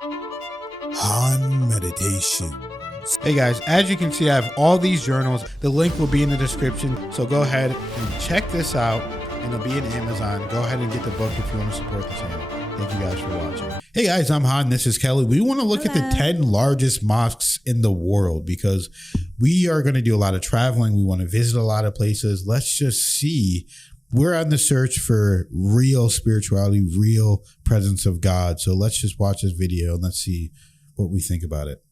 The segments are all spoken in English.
Han Meditations. Hey guys, as you can see, I have all these journals. The link will be in the description. So go ahead and check this out, and it'll be in Amazon. Go ahead and get the book if you want to support the channel. Thank you guys for watching. Hey guys, I'm Han. This is Kelly. We want to look at the 10 largest mosques in the world because we are going to do a lot of traveling. We want to visit a lot of places. Let's just see. We're on the search for real spirituality, real presence of God. So let's just watch this video and let's see what we think about it.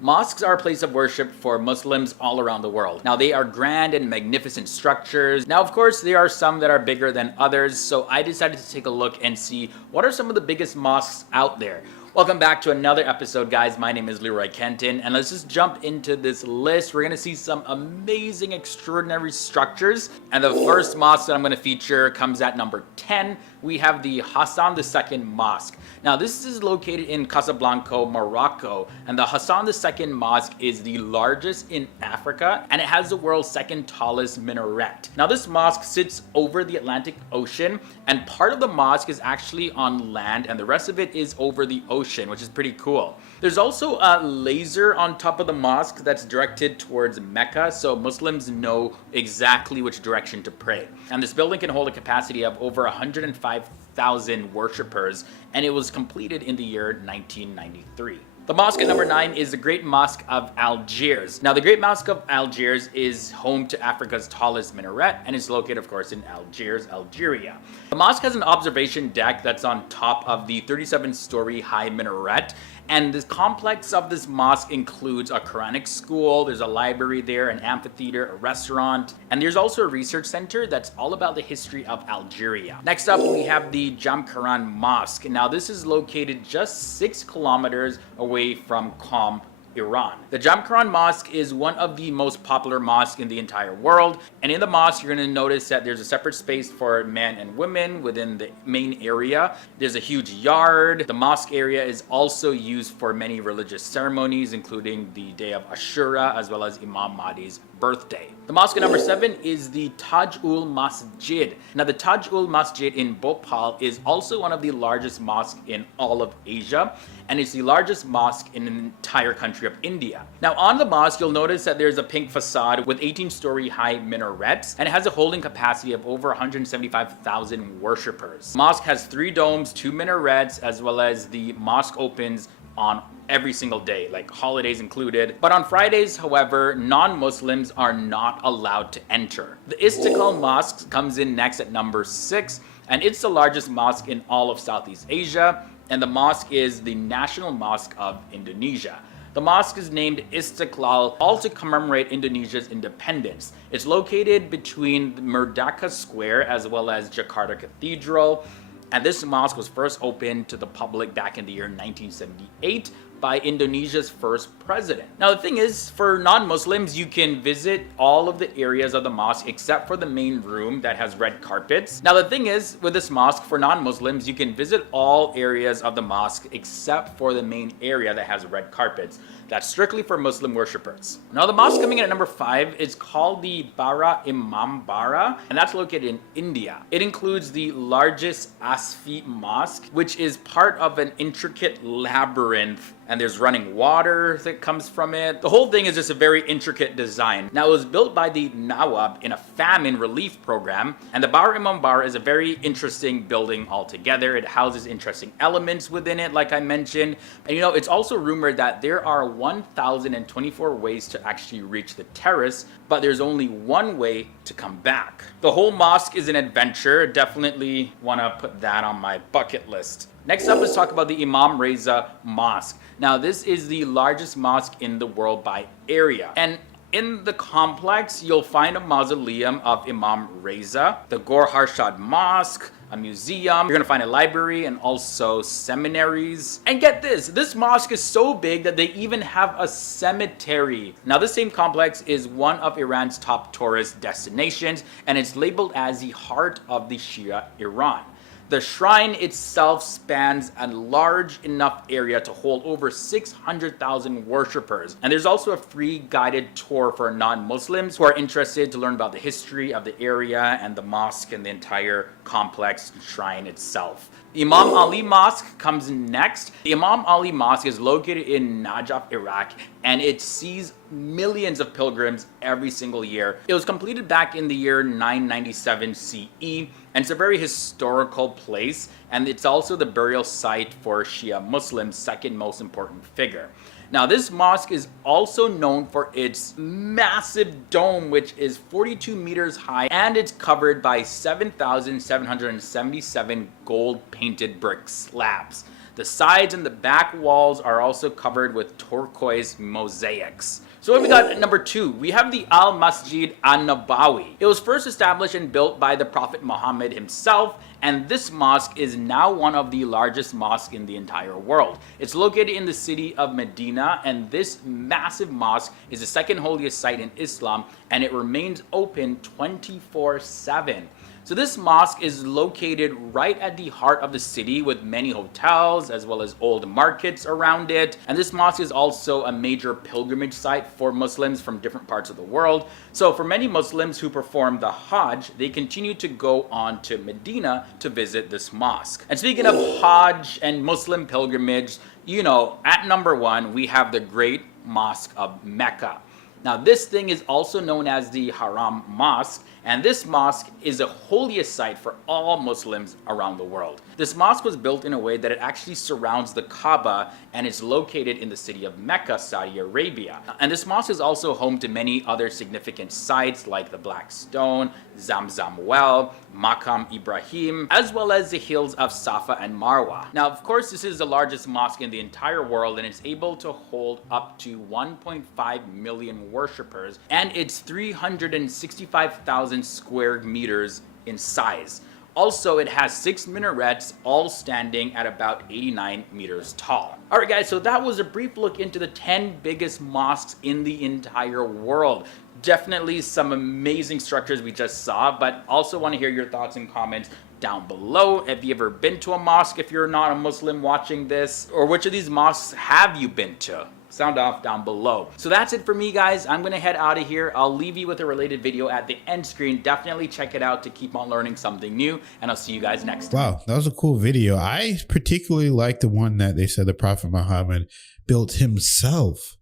Mosques are a place of worship for Muslims all around the world. Now, they are grand and magnificent structures. Now, of course, there are some that are bigger than others, so I decided to take a look and see what are some of the biggest mosques out there. Welcome back to another episode, guys. My name is Leroy Kenton, and let's just jump into this list. We're going to see some amazing, extraordinary structures. And the first mosque that I'm going to feature comes at number 10. We have the Hassan II Mosque. Now, this is located in Casablanca, Morocco, and the Hassan II Mosque is the largest in Africa, and it has the world's second tallest minaret. Now, this mosque sits over the Atlantic Ocean, and part of the mosque is actually on land, and the rest of it is over the ocean, which is pretty cool. There's also a laser on top of the mosque that's directed towards Mecca, so Muslims know exactly which direction to pray. And this building can hold a capacity of over 105,000 worshippers, and it was completed in the year 1993. The mosque at number 9 is the Great Mosque of Algiers. Now, the Great Mosque of Algiers is home to Africa's tallest minaret, and is located, of course, in Algiers, Algeria. The mosque has an observation deck that's on top of the 37-story high minaret, and the complex of this mosque includes a Quranic school, there's a library there, an amphitheater, a restaurant, and there's also a research center that's all about the history of Algeria. Next up, we have the Jamkaran Mosque. Now, this is located just 6 kilometers away from Qom, Iran. The Jamkaran Mosque is one of the most popular mosques in the entire world, and in the mosque you're going to notice that there's a separate space for men and women within the main area. There's a huge yard. The mosque area is also used for many religious ceremonies, including the day of Ashura as well as Imam Mahdi's birthday. The mosque at number 7 is the Taj ul Masjid. Now, the Taj ul Masjid in Bhopal is also one of the largest mosques in all of Asia, and it's the largest mosque in the entire country of India. Now, on the mosque, you'll notice that there's a pink facade with 18-story high minarets, and it has a holding capacity of over 175,000 worshippers. The mosque has 3 domes, 2 minarets, as well as the mosque opens on every single day, like holidays included. But on Fridays, however, non-Muslims are not allowed to enter. The Istiqlal Mosque comes in next at number 6, and it's the largest mosque in all of Southeast Asia, and the mosque is the national mosque of Indonesia. The mosque is named Istiqlal, all to commemorate Indonesia's independence. It's located between Merdeka Square as well as Jakarta Cathedral. And this mosque was first opened to the public back in the year 1978 by Indonesia's first president. Now, the thing is, for non-Muslims, you can visit all of the areas of the mosque except for the main room that has red carpets. Now, the thing is, with this mosque, for non-Muslims, you can visit all areas of the mosque except for the main area that has red carpets. That's strictly for Muslim worshippers. Now, the mosque coming in at number 5 is called the Bara Imam Bara, and that's located in India. It includes the largest Asfi Mosque, which is part of an intricate labyrinth, and there's running water that comes from it. The whole thing is just a very intricate design. Now, it was built by the Nawab in a famine relief program, and the Bara Imam Bara is a very interesting building altogether. It houses interesting elements within it, like I mentioned. And you know, it's also rumored that there are 1,024 ways to actually reach the terrace, but there's only one way to come back. The whole mosque is an adventure. Definitely want to put that on my bucket list. Next up, let's talk about the Imam Reza Mosque. Now, this is the largest mosque in the world by area. And in the complex, you'll find a mausoleum of Imam Reza, the Ghor Harshad Mosque, a museum. You're gonna find a library and also seminaries. And get this mosque is so big that they even have a cemetery. Now, this same complex is one of Iran's top tourist destinations, and it's labeled as the heart of the Shia Iran. The shrine itself spans a large enough area to hold over 600,000 worshippers. And there's also a free guided tour for non-Muslims who are interested to learn about the history of the area and the mosque and the entire complex shrine itself. The Imam Ali Mosque comes next. The Imam Ali Mosque is located in Najaf, Iraq, and it sees millions of pilgrims every single year. It was completed back in the year 997 CE, and it's a very historical place, and it's also the burial site for Shia Muslims' second most important figure. Now, this mosque is also known for its massive dome, which is 42 meters high, and it's covered by 7,777 gold-painted brick slabs. The sides and the back walls are also covered with turquoise mosaics. So what we got at number 2, we have the Al Masjid An-Nabawi. It was first established and built by the Prophet Muhammad himself, and this mosque is now one of the largest mosques in the entire world. It's located in the city of Medina, and this massive mosque is the second holiest site in Islam, and it remains open 24/7. So this mosque is located right at the heart of the city with many hotels as well as old markets around it. And this mosque is also a major pilgrimage site for Muslims from different parts of the world. So for many Muslims who perform the Hajj, they continue to go on to Medina to visit this mosque. And speaking of Hajj and Muslim pilgrimage, at number 1, we have the Great Mosque of Mecca. Now, this thing is also known as the Haram Mosque, and this mosque is a holiest site for all Muslims around the world. This mosque was built in a way that it actually surrounds the Kaaba, and it's located in the city of Mecca, Saudi Arabia. And this mosque is also home to many other significant sites like the Black Stone, Zamzam Well, Maqam Ibrahim, as well as the hills of Safa and Marwa. Now, of course, this is the largest mosque in the entire world, and it's able to hold up to 1.5 million worshippers, and it's 365,000 square meters in size. Also, it has 6 minarets, all standing at about 89 meters tall. Alright guys, so that was a brief look into the 10 biggest mosques in the entire world. Definitely some amazing structures we just saw, but also want to hear your thoughts and comments down below. Have you ever been to a mosque if you're not a Muslim watching this? Or which of these mosques have you been to? Sound off down below. So that's it for me, guys. I'm gonna head out of here. I'll leave you with a related video at the end screen. Definitely check it out to keep on learning something new, and I'll see you guys next time. Wow, that was a cool video. I particularly like the one that they said the Prophet Muhammad built himself,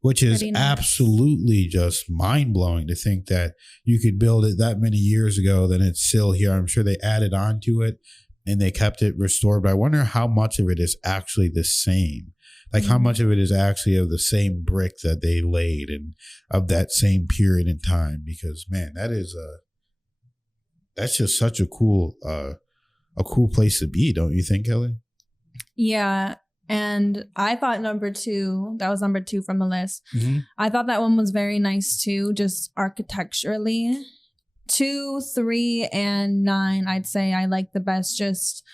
which is absolutely just mind-blowing to think that you could build it that many years ago, then it's still here. I'm sure they added on to it and they kept it restored, but I wonder how much of it is actually the same. Like how much of it is actually of the same brick that they laid and of that same period in time? Because man, that's just such a cool place to be, don't you think, Kelly? Yeah. And I thought that was number 2 from the list. I thought that one was very nice too, just architecturally. 2, 3, and 9, I'd say I like the best just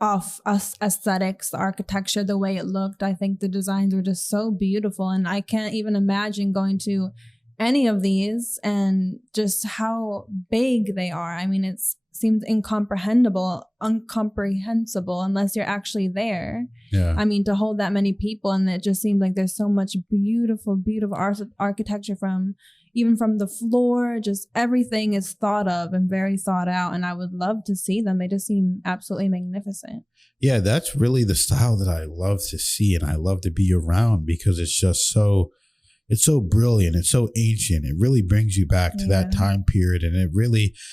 off aesthetics, the architecture, the way it looked. I think the designs were just so beautiful, and I can't even imagine going to any of these and just how big they are. I mean, it seems incomprehensible unless you're actually there. Yeah. I mean, to hold that many people, and it just seems like there's so much beautiful architecture even from the floor. Just everything is thought of and very thought out, and I would love to see them. They just seem absolutely magnificent. Yeah, that's really the style that I love to see and I love to be around, because it's just it's so brilliant. It's so ancient. It really brings you back to that time period. And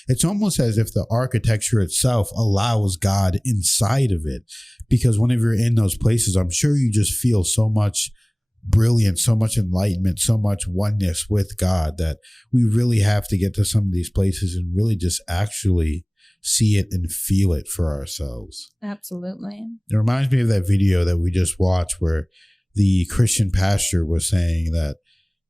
it's almost as if the architecture itself allows God inside of it, because whenever you're in those places, I'm sure you just feel so much brilliance, so much enlightenment, so much oneness with God, that we really have to get to some of these places and really just actually see it and feel it for ourselves. Absolutely. It reminds me of that video that we just watched where the Christian pastor was saying that,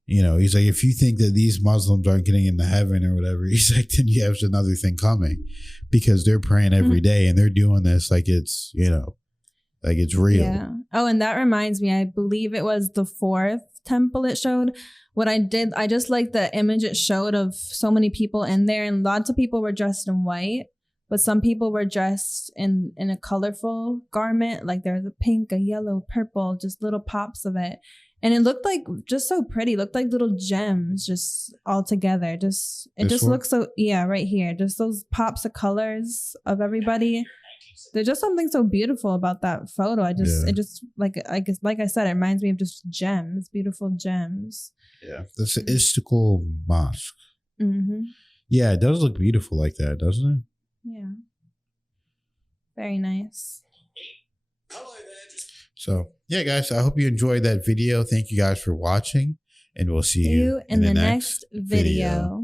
he's like, if you think that these Muslims aren't getting into heaven or whatever, he's like, then you have another thing coming, because they're praying every day and they're doing this like it's, like it's real. Yeah. Oh, and that reminds me, I believe it was the 4th temple it showed. What I did, I just liked the image it showed of so many people in there, and lots of people were dressed in white, but some people were dressed in a colorful garment. Like there's a pink, a yellow, purple, just little pops of it. And it looked like just so pretty. It looked like little gems just all together. It just looks so, right here. Just those pops of colors of everybody. There's just something so beautiful about that photo. It just like I said, it reminds me of just gems, beautiful gems. Yeah, that's the HDSOKU Mosque. Mm-hmm. Yeah, it does look beautiful like that, doesn't it? Yeah, very nice. So yeah, guys, I hope you enjoyed that video. Thank you guys for watching, and we'll see you in the next video.